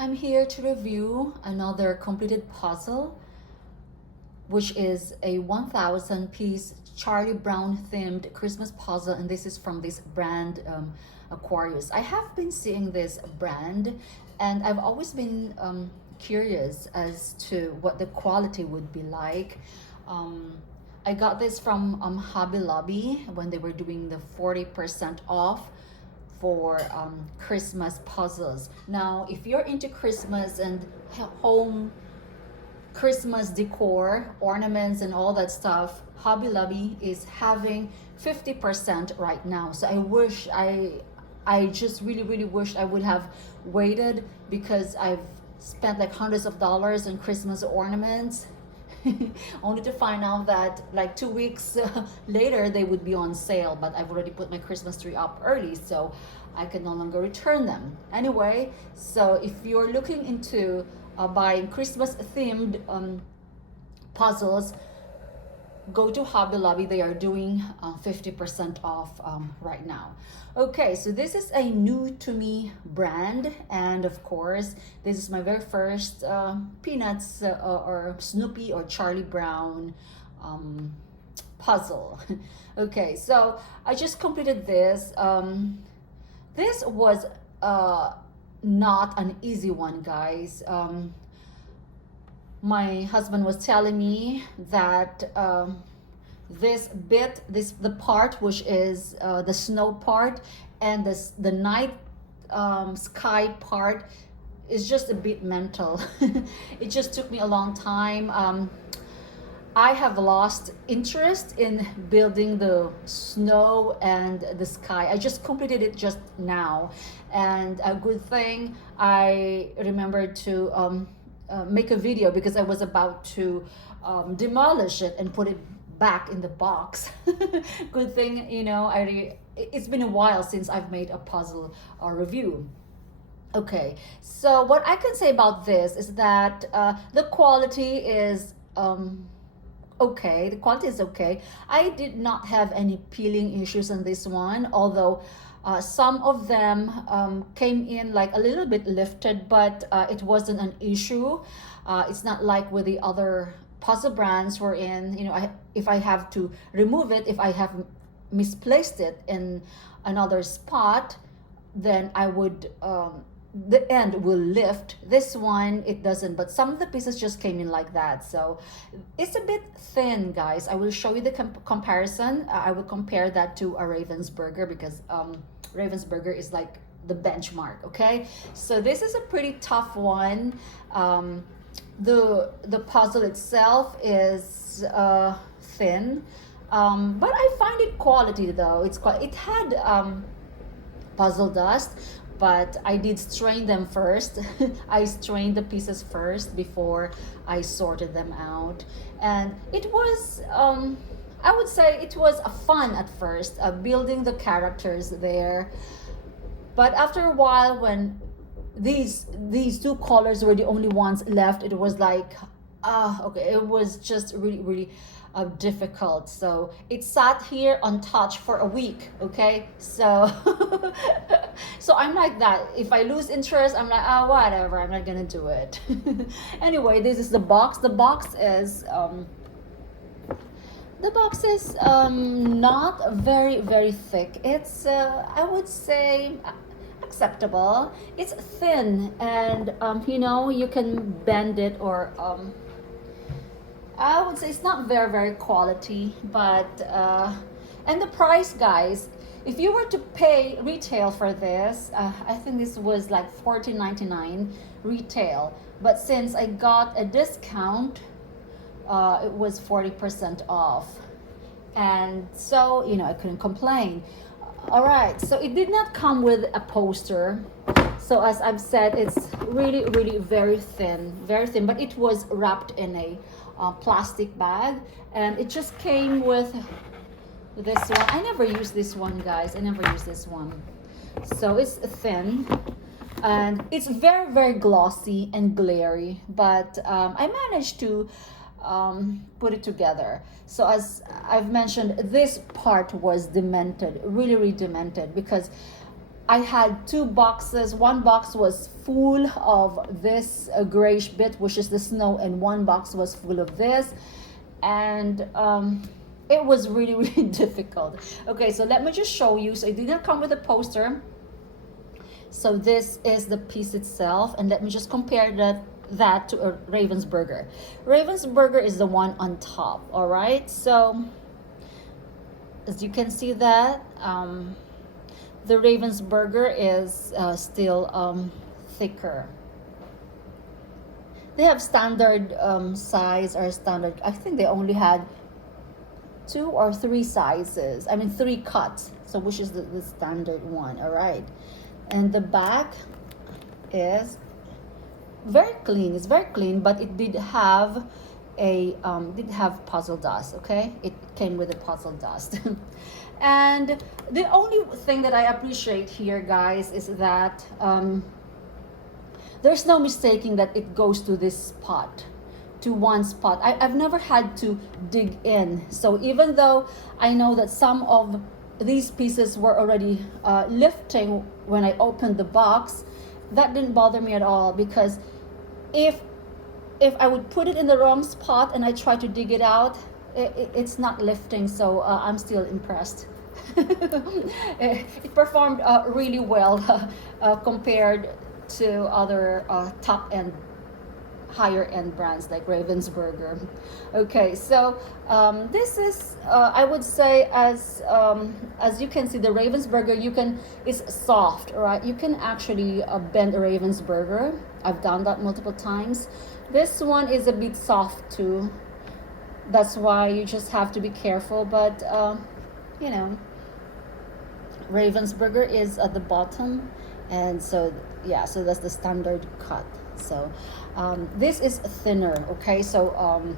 I'm here to review another completed puzzle, which is a 1,000 piece Charlie Brown themed Christmas puzzle, and this is from this brand Aquarius. I have been seeing this brand and I've always been curious as to what the quality would be like. I got this from Hobby Lobby when they were doing the 40% off for Christmas puzzles. Now, if you're into Christmas and home Christmas decor, ornaments, and all that stuff, Hobby Lobby is having 50% right now. So I just really wish I would have waited, because I've spent like hundreds of dollars on Christmas ornaments only to find out that like 2 weeks later they would be on sale, but I've already put my Christmas tree up early, so I can no longer return them. Anyway, so if you're looking into buying Christmas themed puzzles, go to Hobby Lobby. They are doing 50% off right now. Okay, so this is a new to me brand, and of course this is my very first Peanuts or Snoopy or Charlie Brown puzzle. Okay, so I just completed this. This was not an easy one, guys. My husband was telling me that the part which is the snow part and the night sky part is just a bit mental. It just took me a long time. I have lost interest in building the snow and the sky. I just completed it just now, and a good thing I remembered to make a video, because I was about to demolish it and put it back in the box. Good thing, you know, it's been a while since I've made a puzzle review. Okay, so what I can say about this is that the quality is okay. The quality is okay. I did not have any peeling issues on this one, although some of them came in like a little bit lifted, but it wasn't an issue. It's not like with the other puzzle brands we're in, you know, if I have to remove it, if I have misplaced it in another spot, then I would the end will lift. This one, it doesn't, but some of the pieces just came in like that, so it's a bit thin, guys. I will show you the comparison. I will compare that to a Ravensburger, because Ravensburger is like the benchmark. Okay, so this is a pretty tough one. The puzzle itself is thin, but I find it quality though. It had puzzle dust, but I did strain them first. I strained the pieces first before I sorted them out, and it was I would say it was fun at first, building the characters there, but after a while, when these two colors were the only ones left, it was like okay, it was just really difficult. So it sat here untouched for a week. Okay, so so I'm like that. If I lose interest, I'm like, oh, whatever, I'm not gonna do it. Anyway, this is the box. The box is not very thick. It's I would say acceptable. It's thin, and you know, you can bend it, or I would say it's not very quality, but and the price, guys, if you were to pay retail for this, I think this was like $14.99 retail, but since I got a discount, it was 40% off, and so, you know, I couldn't complain. All right, so it did not come with a poster, so as I've said, it's really very thin, but it was wrapped in a plastic bag, and it just came with this one. I never use this one, guys. I never use this one. So it's thin, and it's very glossy and glary, but I managed to put it together. So as I've mentioned, this part was demented, really demented, because I had two boxes. One box was full of this grayish bit, which is the snow, and one box was full of this. And it was really, really difficult. Okay, so let me just show you. So it didn't come with a poster. So this is the piece itself. And let me just compare that to a Ravensburger. Ravensburger is the one on top, all right? So as you can see that, the Ravensburger is still thicker. They have standard size or standard, I think they only had 2 or 3 sizes. I mean 3 cuts, so which is the standard one, all right? And the back is very clean. It's very clean, but it did have puzzle dust. Okay, it came with a puzzle dust. And the only thing that I appreciate here, guys, is that there's no mistaking that it goes to this spot, to one spot. I've never had to dig in. So even though I know that some of these pieces were already lifting when I opened the box, that didn't bother me at all, because if I would put it in the wrong spot and I try to dig it out, it's not lifting. So I'm still impressed. It performed really well compared to other top-end, higher-end brands like Ravensburger. Okay, so this is I would say, as you can see, the Ravensburger is soft, right? You can actually bend a Ravensburger. I've done that multiple times. This one is a bit soft too. That's why you just have to be careful. But you know, Ravensburger is at the bottom, and so yeah, so that's the standard cut. So this is thinner. Okay, so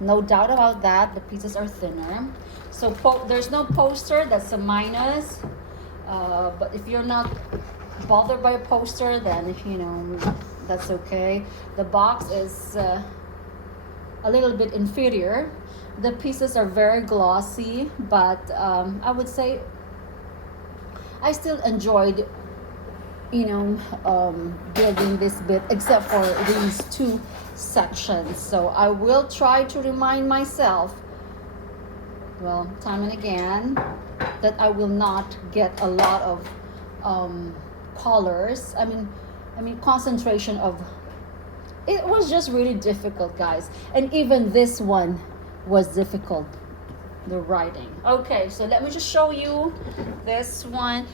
no doubt about that, the pieces are thinner. So there's no poster, that's a minus. But if you're not bothered by a poster, then you know, that's okay. The box is a little bit inferior. The pieces are very glossy, but I would say I still enjoyed, you know, building this bit, except for these 2 sections. So I will try to remind myself, well, time and again, that I will not get a lot of colors. I mean concentration of, it was just really difficult, guys. And even this one was difficult, the writing. Okay, so let me just show you this one.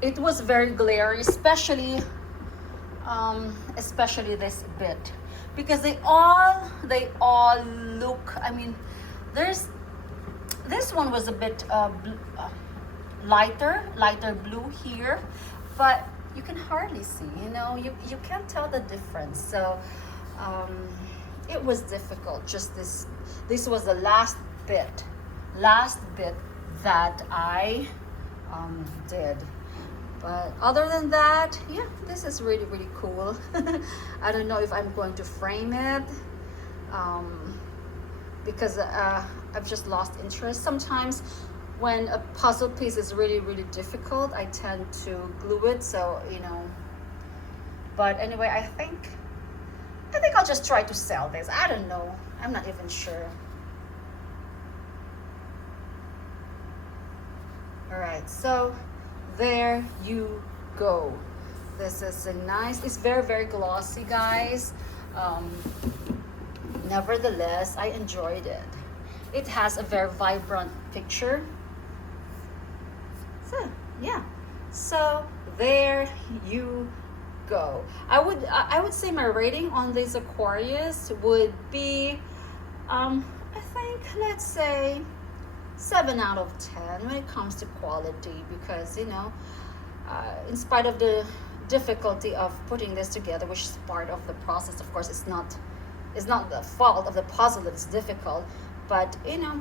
It was very glary, especially this bit, because they all look, I mean, this one was a bit lighter blue here, but you can hardly see, you know, you can't tell the difference. So it was difficult. Just this was the last bit that I did. But other than that, yeah, this is really, really cool. I don't know if I'm going to frame it, because I've just lost interest. Sometimes when a puzzle piece is really, really difficult, I tend to glue it, so, you know. But anyway, I think I'll just try to sell this. I don't know. I'm not even sure. All right, so there you go. This is a nice, it's very, very glossy, guys. Nevertheless, I enjoyed it. It has a very vibrant picture. So yeah, so there you go. I would say my rating on this Aquarius would be I think, let's say 7 out of 10 when it comes to quality, because, you know, in spite of the difficulty of putting this together, which is part of the process, of course, it's not the fault of the puzzle that it's difficult, but, you know,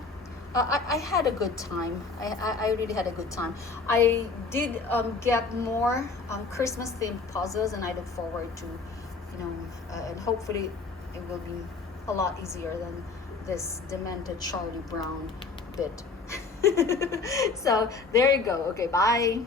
I had a good time. I really had a good time. I did get more Christmas themed puzzles, and I look forward to, you know, and hopefully it will be a lot easier than this demented Charlie Brown bit. So there you go. Okay, bye.